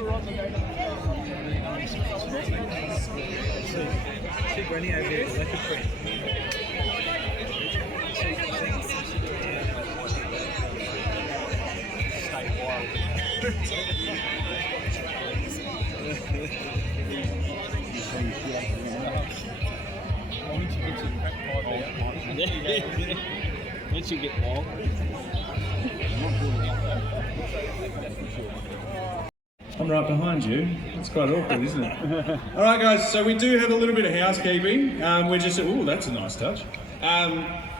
See Granny over there, like a friend. Stay wild. Once you get wild. I'm right behind you. It's quite awkward, isn't it? All right, guys, so we do have a little bit of housekeeping. We're just, oh, that's a nice touch.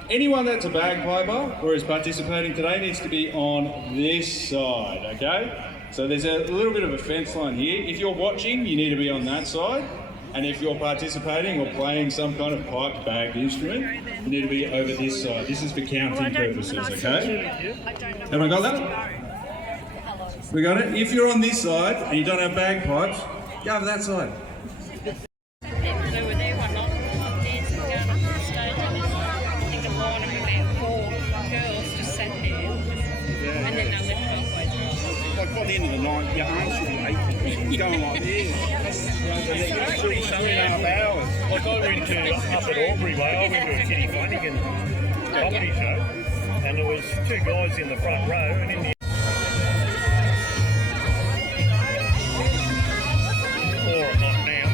Anyone that's a bagpiper or is participating today needs to be on this side, okay? So there's a little bit of a fence line here. If you're watching, you need to be on that side. And if you're participating or playing some kind of pipe bag instrument, you need to be over this side. This is for counting purposes, okay? Have I got that? We got it? If you're on this side and you don't have bagpipes, go over that side. They were there one night, dancing down on the stage, and I think a line of about 4 girls just sat there, and then they left halfway through. Like by the end of the night, your arms should be aching, going like this. It's 3.5 hours. Like I went to up at Albury Way, I went to a Kitty Flanagan comedy show, and there was 2 guys in the front row, and in the 4 o'clock now.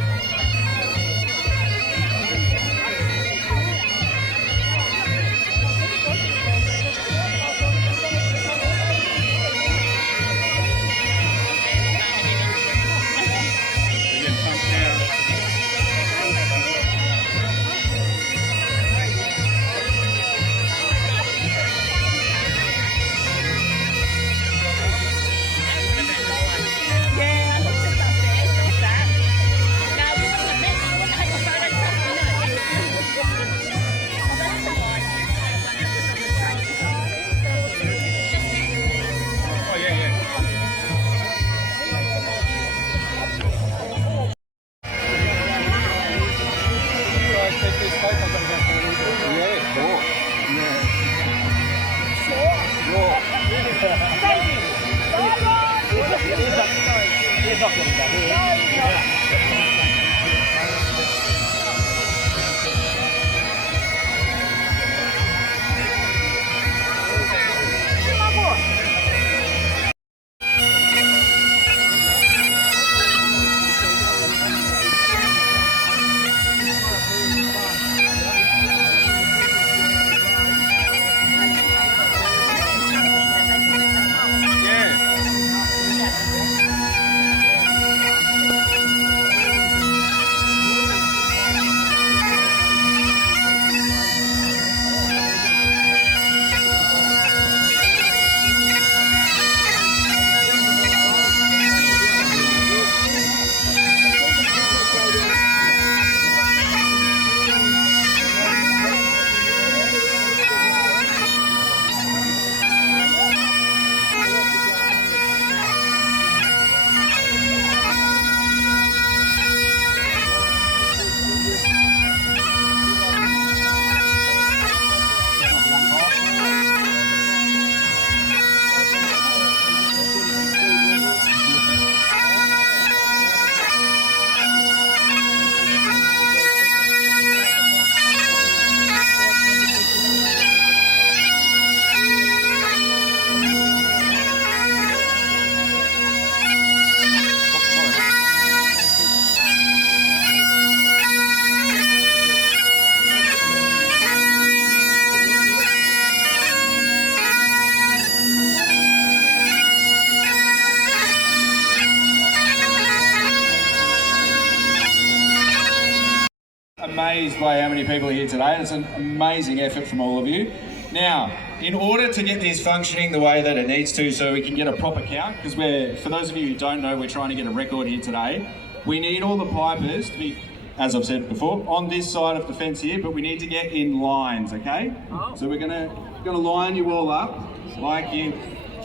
Amazed by how many people are here today. It's an amazing effort from all of you. Now, in order to get this functioning the way that it needs to, so we can get a proper count, because for those of you who don't know, we're trying to get a record here today. We need all the pipers to be, as I've said before, on this side of the fence here, but we need to get in lines, okay? So we're gonna line you all up like in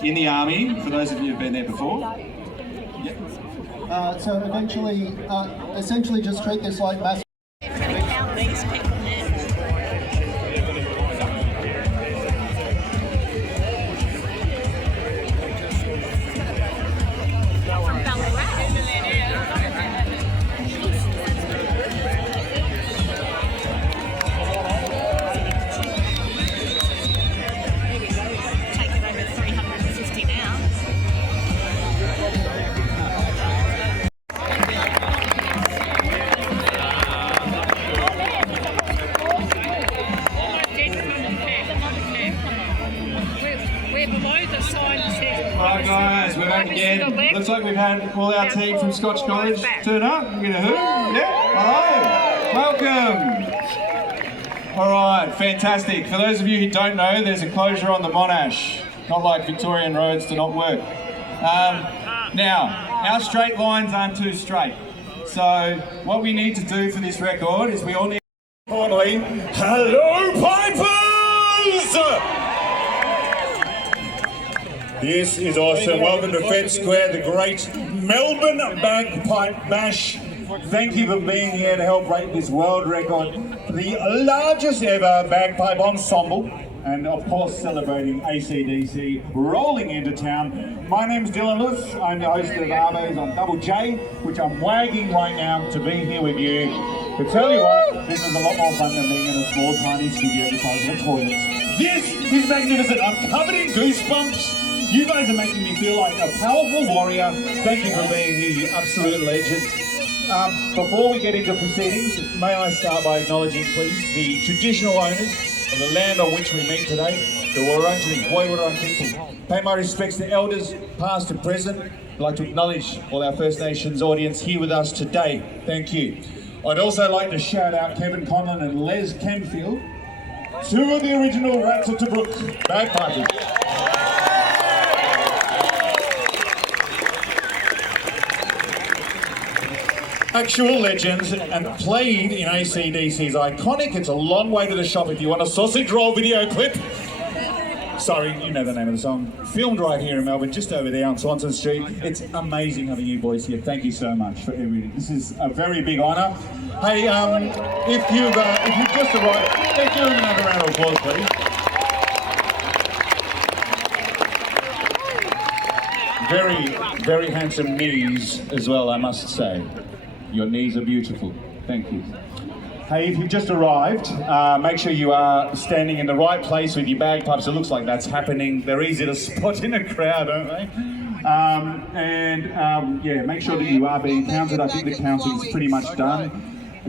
the army. For those of you who've been there before. Yep. So eventually, essentially, just treat this like mass. We're going to count these people now. From Ballarat. we've had all our team from Scotch College turn up. You get a who? Yeah, hello, welcome. All right, fantastic. For those of you who don't know, there's a closure on the Monash. Not like Victorian roads do not work. Now, our straight lines aren't too straight. So what we need to do for this record is we all need importantly, hello pipers! This is awesome. Welcome to Fed Square, the great Melbourne Bagpipe Bash. Thank you for being here to help break this world record, the largest ever bagpipe ensemble, and of course celebrating AC/DC rolling into town. My name's Dylan Lewis. I'm the host of Arvo's on Double J, which I'm wagging right now to be here with you. To tell you what, this is a lot more fun than being in a small tiny studio the size of a toilet. This is magnificent. I'm covered in goosebumps. You guys are making me feel like a powerful warrior. Thank you for being here, you absolute legends. Before we get into proceedings, may I start by acknowledging, please, the traditional owners of the land on which we meet today, the Wurundjeri Woiwurrung people. Pay my respects to elders, past and present. I'd like to acknowledge all our First Nations audience here with us today. Thank you. I'd also like to shout out Kevin Conlon and Les Kenfield, two of the original Rats of Tobruk bagpipers. Actual legends and played in AC/DC's iconic It's a Long Way to the Shop if you want a sausage roll video clip. Sorry, you know the name of the song. Filmed right here in Melbourne, just over there on Swanson Street. It's amazing having you boys here. Thank you so much for everything. This is a very big honour. Hey, if you've just arrived, let's give them another round of applause, please. Very, very handsome knees as well, I must say. Your knees are beautiful. Thank you. Hey, if you've just arrived, make sure you are standing in the right place with your bagpipes. It looks like that's happening. They're easy to spot in a crowd, aren't they? Yeah, make sure that you are being counted. I think the counting is pretty much done.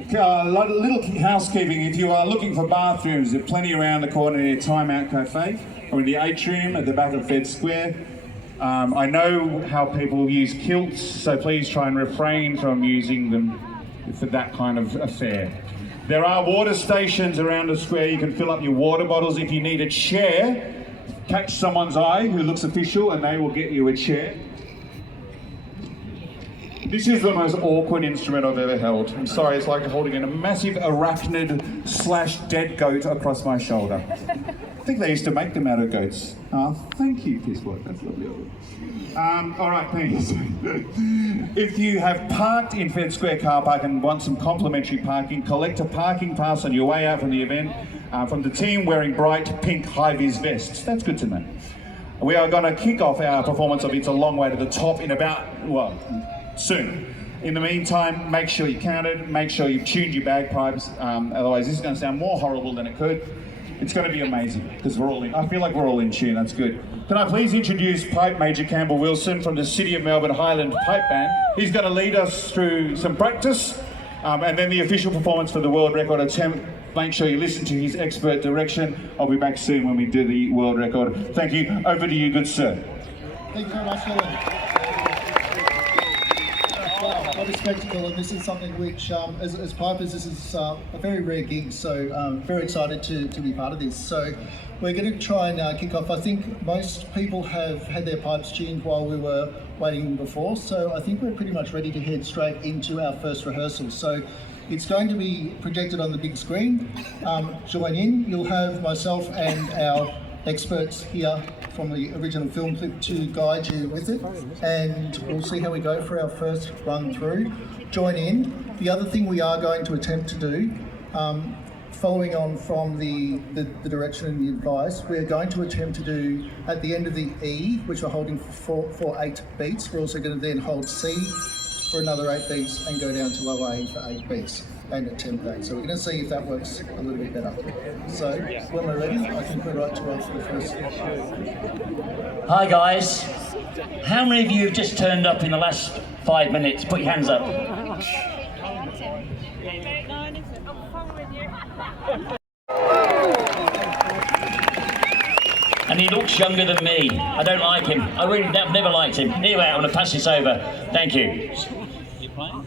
Little housekeeping. If you are looking for bathrooms, there are plenty around the corner near Time Out Cafe or in the atrium at the back of Fed Square. I know how people use kilts, so please try and refrain from using them for that kind of affair. There are water stations around the square. You can fill up your water bottles. If you need a chair, catch someone's eye who looks official and they will get you a chair. This is the most awkward instrument I've ever held. I'm sorry, it's like holding a massive arachnid/dead goat across my shoulder. I think they used to make them out of goats. Oh, thank you, Pissboy. That's lovely. All right, thanks. If you have parked in Fed Square car park and want some complimentary parking, collect a parking pass on your way out from the event from the team wearing bright pink high-vis vests. That's good to know. We are going to kick off our performance of It's a Long Way to the Top in about, well, soon. In the meantime, make sure you counted, make sure you've tuned your bagpipes, otherwise this is going to sound more horrible than it could. It's going to be amazing, because I feel like we're all in tune, that's good. Can I please introduce Pipe Major Campbell Wilson from the City of Melbourne Highland Pipe Band. He's going to lead us through some practice, and then the official performance for the world record attempt. Make sure you listen to his expert direction. I'll be back soon when we do the world record. Thank you. Over to you, good sir. Thank you very much, Dylan. Wow, what a spectacle, and this is something which, as pipers, this is a very rare gig, so very excited to be part of this. So we're going to try and kick off. I think most people have had their pipes tuned while we were waiting before, so I think we're pretty much ready to head straight into our first rehearsal. So it's going to be projected on the big screen. Join in. You'll have myself and our experts here from the original film clip to guide you with it, and we'll see how we go for our first run through. Join in. The other thing we are going to attempt to do, following on from the direction and the advice, we're going to attempt to do at the end of the E, which we're holding for 8 beats, we're also going to then hold C for another 8 beats and go down to low A for 8 beats and a temp beat. So we're going to see if that works a little bit better. So when we're ready, I think we're right to roll for the first. Hi guys, how many of you have just turned up in the last 5 minutes? Put your hands up. and he looks younger than me. I don't like him. I've never liked him. Anyway, I'm going to pass this over. Thank you. You playing?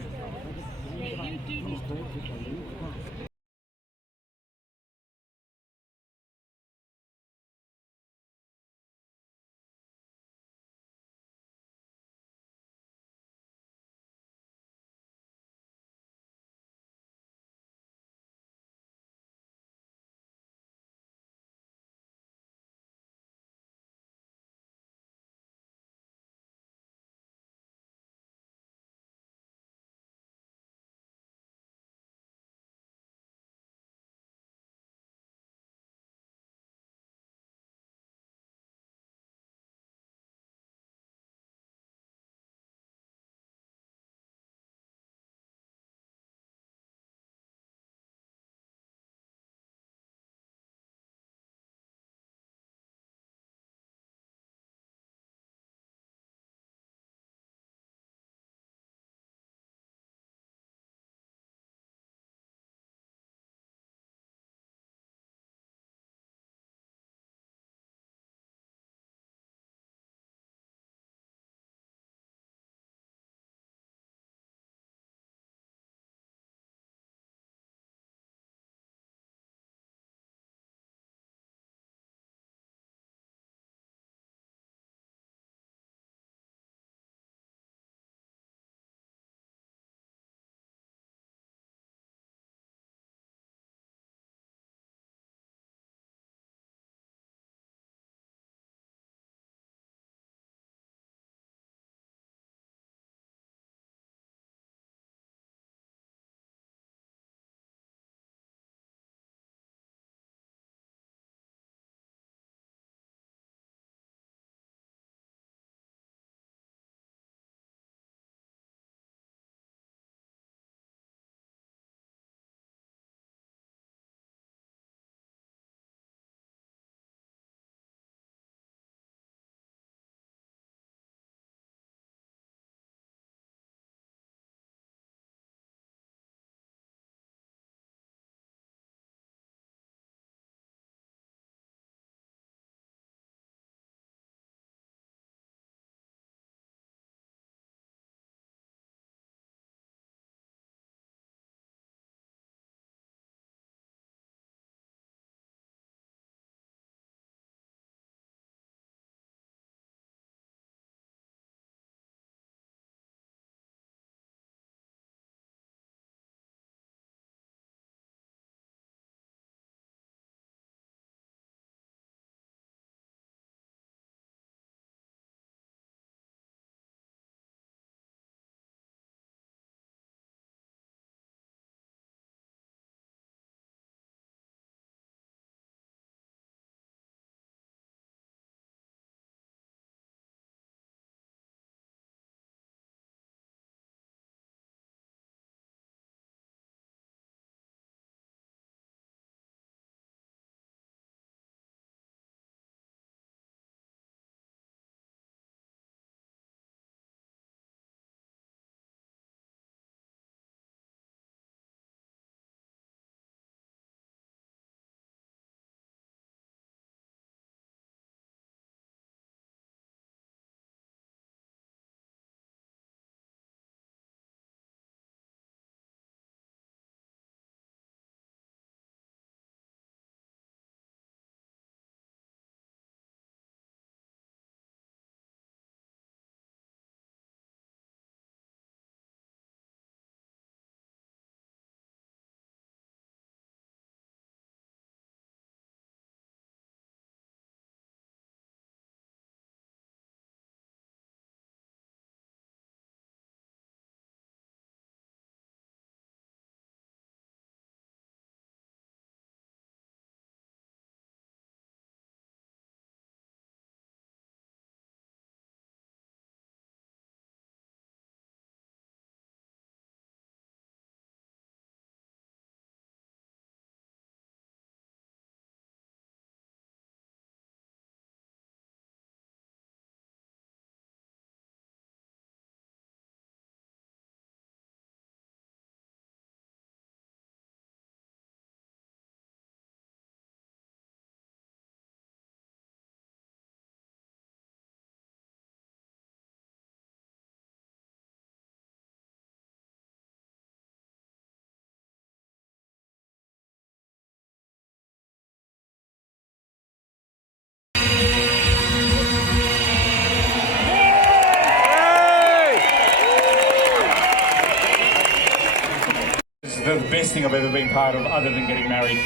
the best thing I've ever been part of, other than getting married.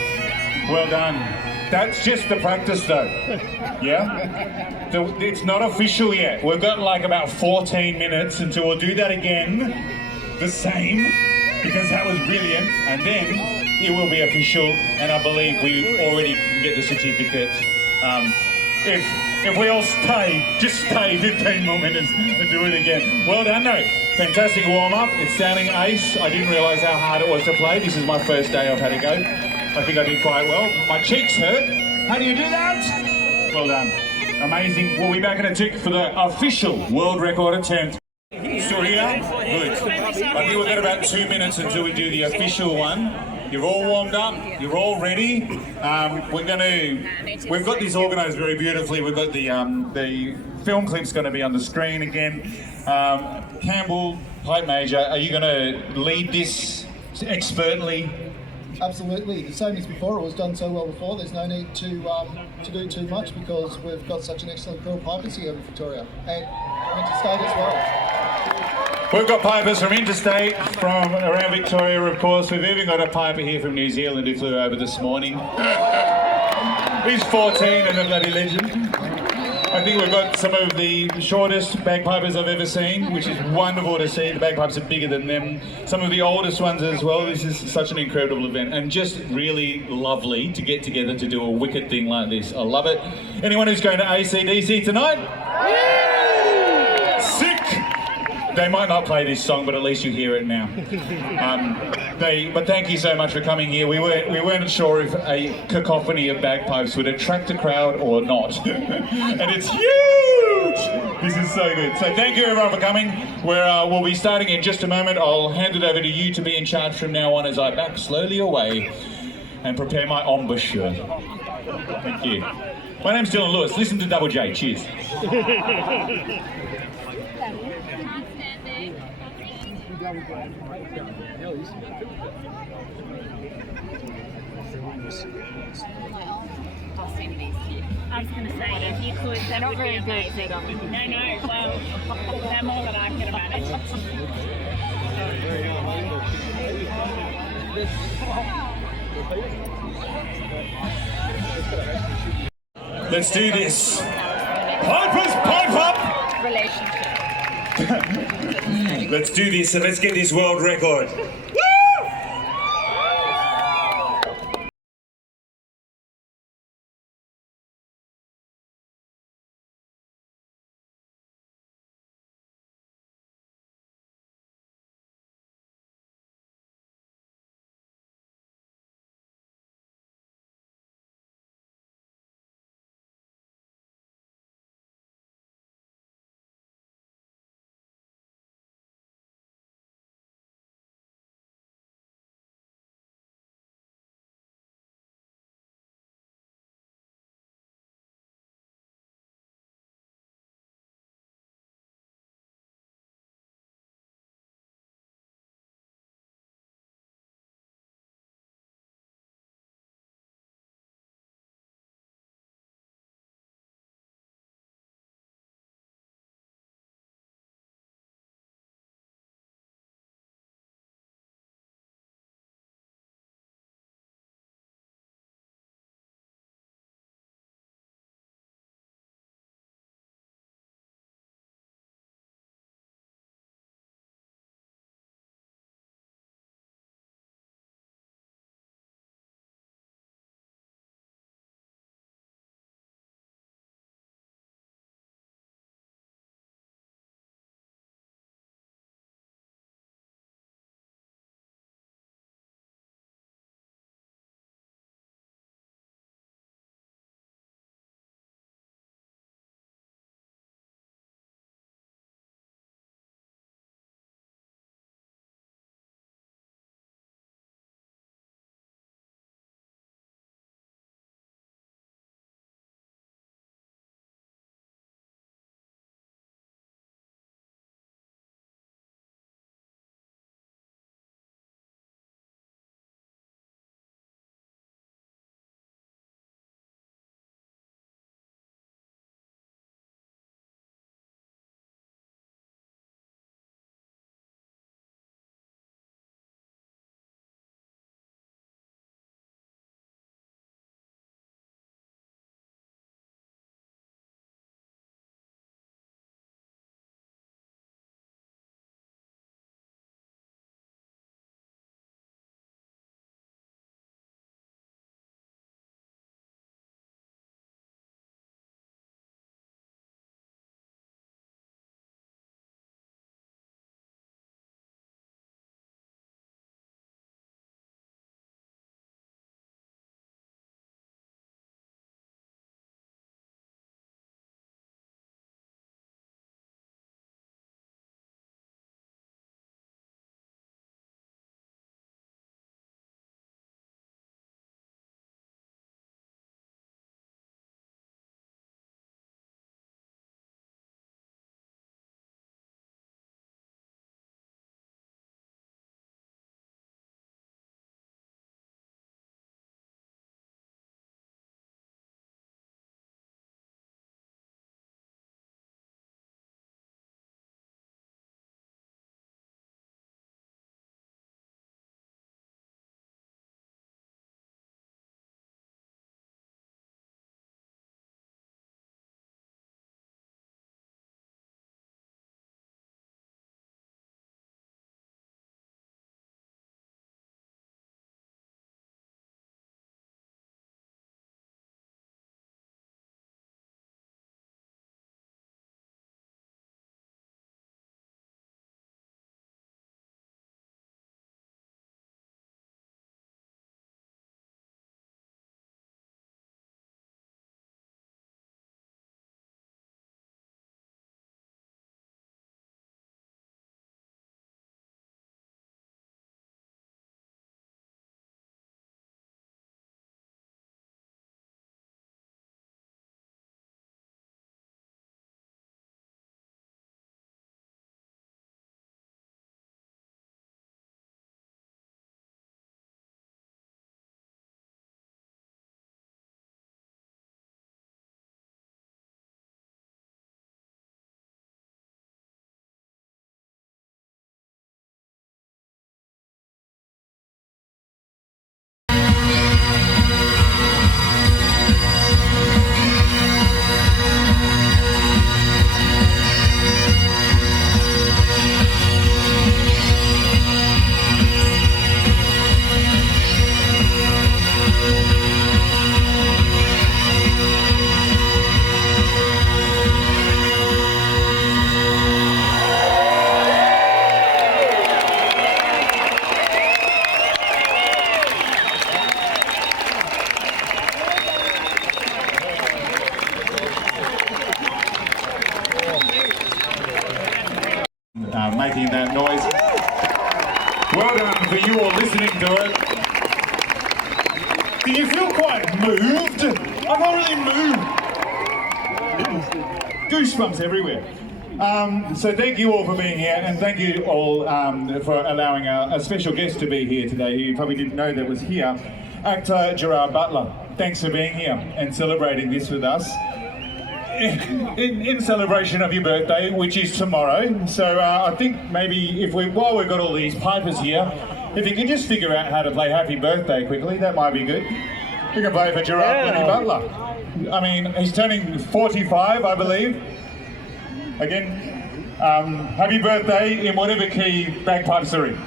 Well done. That's just the practice though, yeah? It's not official yet. We've got like about 14 minutes until we'll do that again, the same, because that was brilliant, and then it will be official, and I believe we already can get the certificate. If we all stay, just stay 15 more minutes and do it again. Well done though. Fantastic warm-up. It's sounding ace. I didn't realise how hard it was to play. This is my first day I've had a go. I think I did quite well. My cheeks hurt. How do you do that? Well done. Amazing. We'll be back in a tick for the official world record attempt. Still here? Good. I think we've got about 2 minutes until we do the official one. You're all warmed up. You're all ready. We've got this organised very beautifully. We've got the film clip's going to be on the screen again. Campbell, Pipe Major, are you going to lead this expertly? Absolutely, the same as before. It was done so well before. There's no need to do too much because we've got such an excellent crew of pipers here in Victoria and interstate as well. We've got pipers from interstate, from around Victoria, of course. We've even got a piper here from New Zealand who flew over this morning. He's 14 and a bloody legend. I think we've got some of the shortest bagpipers I've ever seen, which is wonderful to see. The bagpipes are bigger than them. Some of the oldest ones as well. This is such an incredible event and just really lovely to get together to do a wicked thing like this. I love it. Anyone who's going to AC/DC tonight? Sick! They might not play this song, but at least you hear it now. But thank you so much for coming here. We weren't sure if a cacophony of bagpipes would attract a crowd or not. And it's huge! This is so good. So thank you everyone for coming. We'll be starting in just a moment. I'll hand it over to you to be in charge from now on as I back slowly away and prepare my embouchure. Thank you. My name's Dylan Lewis. Listen to Double J. Cheers. I was going to say, if you could, they're not very good. No, well, they're more than I can manage. Let's do this. Pipers, pipe up! Relationship. Let's do this and let's get this world record. Well done for you all listening to it. Do you feel quite moved? I got really moved. Goosebumps everywhere. So thank you all for being here, and thank you all for allowing a special guest to be here today, who you probably didn't know that was here, actor Gerard Butler. Thanks for being here and celebrating this with us. In celebration of your birthday, which is tomorrow. So I think maybe while we've got all these pipers here, if you can just figure out how to play Happy Birthday quickly, that might be good. You can play for Gerard Butler. I mean, he's turning 45, I believe. Again, happy birthday in whatever key bagpipes are in.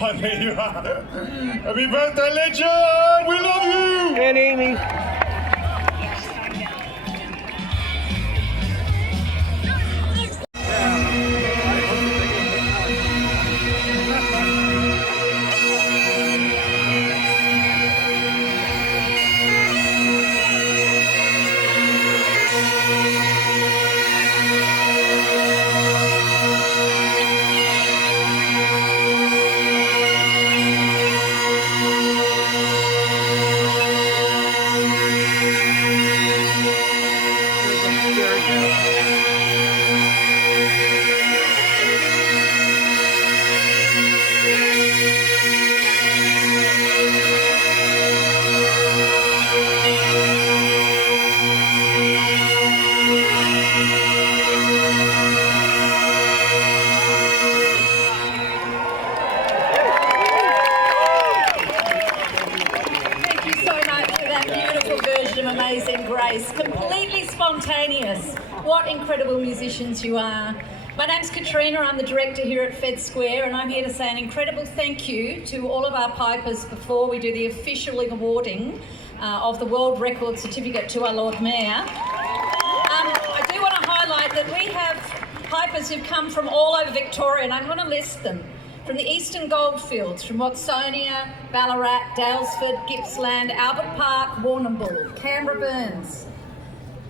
Oh, there you are. Happy birthday, legend! We love you! And Amy. Amazing Grace, completely spontaneous. What incredible musicians you are. My name's Katrina, I'm the director here at Fed Square, and I'm here to say an incredible thank you to all of our pipers before we do the official awarding of the World Record Certificate to our Lord Mayor. I do want to highlight that we have pipers who've come from all over Victoria, and I'm going to list them. From the Eastern Goldfields, from Watsonia, Ballarat, Dalesford, Gippsland, Albert Park, Warrnambool, Canberra Burns,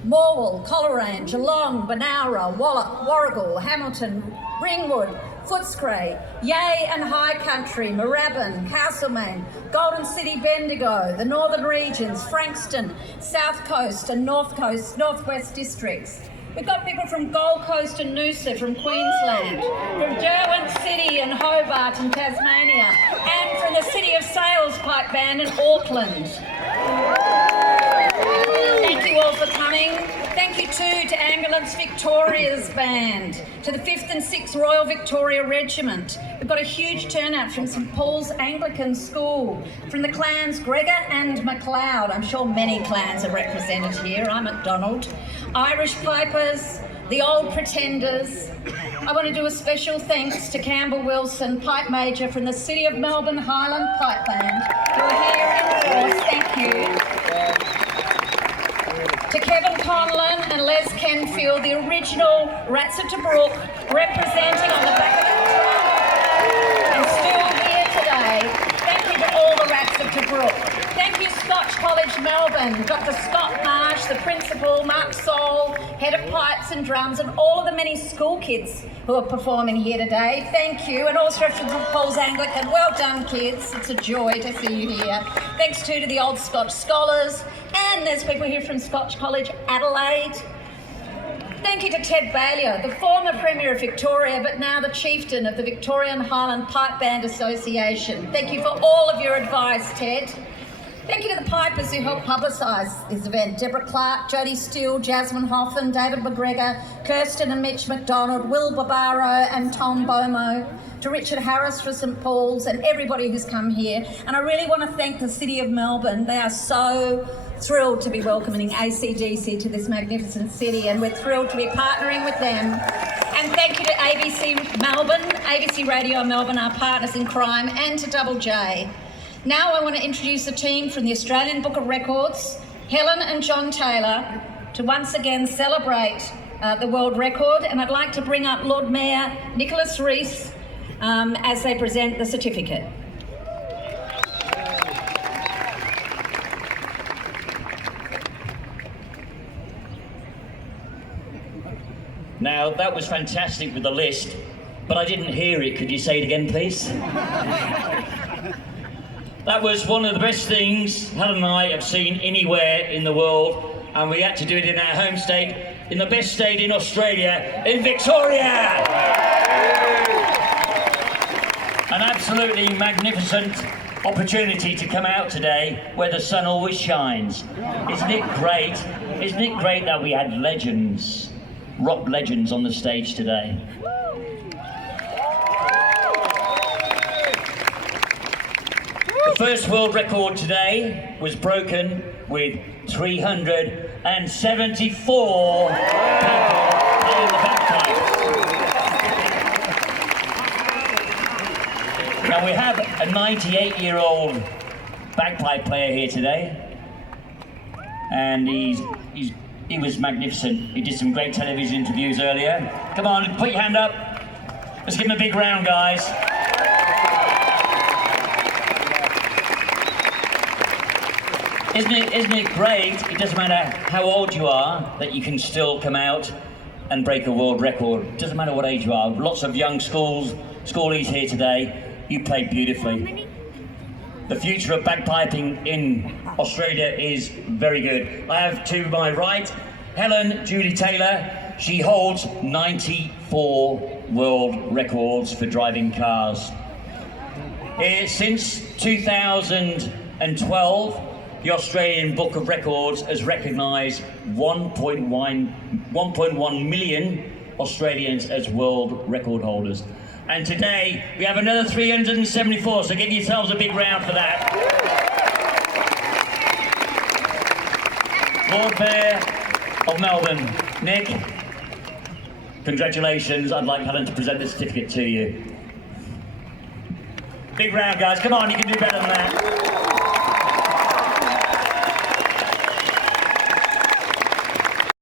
Morwell, Coleraine, Geelong, Benowra, Wallop, Warragul, Hamilton, Ringwood, Footscray, Yea and High Country, Moorabbin, Castlemaine, Golden City, Bendigo, the Northern Regions, Frankston, South Coast and North Coast, Northwest Districts. We've got people from Gold Coast and Noosa, from Queensland, from Derwent City and Hobart in Tasmania, and from the City of Sales Pipe Band in Auckland. Thank you all for coming. Thank you too to Ambulance Victoria's band, to the 5th and 6th Royal Victoria Regiment. We've got a huge turnout from St Paul's Anglican School, from the clans Gregor and MacLeod. I'm sure many clans are represented here. I'm MacDonald. Irish Pipers, the Old Pretenders. I want to do a special thanks to Campbell Wilson, Pipe Major from the City of Melbourne Highland Pipe Band, who are here in force. Thank you. To Kevin Conlon and Les Kenfield, the original Rats of Tobruk, representing on the back of the truck and still here today. Thank you to all the Rats of Tobruk. Thank you Scotch College Melbourne, Dr Scott Marsh, the principal, Mark Sol, head of pipes and drums, and all of the many school kids who are performing here today. Thank you. And also from St Paul's Anglican. Well done, kids. It's a joy to see you here. Thanks too to the Old Scotch Scholars. And there's people here from Scotch College Adelaide. Thank you to Ted Baillieu, the former Premier of Victoria, but now the chieftain of the Victorian Highland Pipe Band Association. Thank you for all of your advice, Ted. Thank you to the pipers who helped publicise this event. Deborah Clark, Jodie Steele, Jasmine Hoffman, David McGregor, Kirsten and Mitch McDonald, Will Barbaro and Tom Bomo, to Richard Harris for St Paul's and everybody who's come here. And I really want to thank the City of Melbourne. They are so thrilled to be welcoming ACDC to this magnificent city, and we're thrilled to be partnering with them. And thank you to ABC Melbourne, ABC Radio Melbourne, our partners in crime, and to Double J. Now I want to introduce the team from the Australian Book of Records, Helen and John Taylor, to once again celebrate the world record, and I'd like to bring up Lord Mayor Nicholas Rees as they present the certificate. Now, that was fantastic with the list, but I didn't hear it. Could you say it again, please? That was one of the best things Helen and I have seen anywhere in the world, and we had to do it in our home state, in the best state in Australia, in Victoria! An absolutely magnificent opportunity to come out today where the sun always shines. Isn't it great? Isn't it great that we had legends, rock legends on the stage today? The first world record today was broken with 374 people playing the bagpipes. Now we have a 98-year-old bagpipe player here today, and he was magnificent. He did some great television interviews earlier. Come on, put your hand up. Let's give him a big round, guys. Isn't it great? It doesn't matter how old you are, that you can still come out and break a world record. It doesn't matter what age you are. Lots of young schoolies here today. You played beautifully. The future of bagpiping in Australia is very good. I have to my right, Helen Julie Taylor. She holds 94 world records for driving cars. Since 2012, the Australian Book of Records has recognised 1.1 million Australians as world record holders. And today, we have another 374, so give yourselves a big round for that. Lord Mayor of Melbourne, Nick, congratulations. I'd like Helen to present the certificate to you. Big round, guys. Come on, you can do better than that.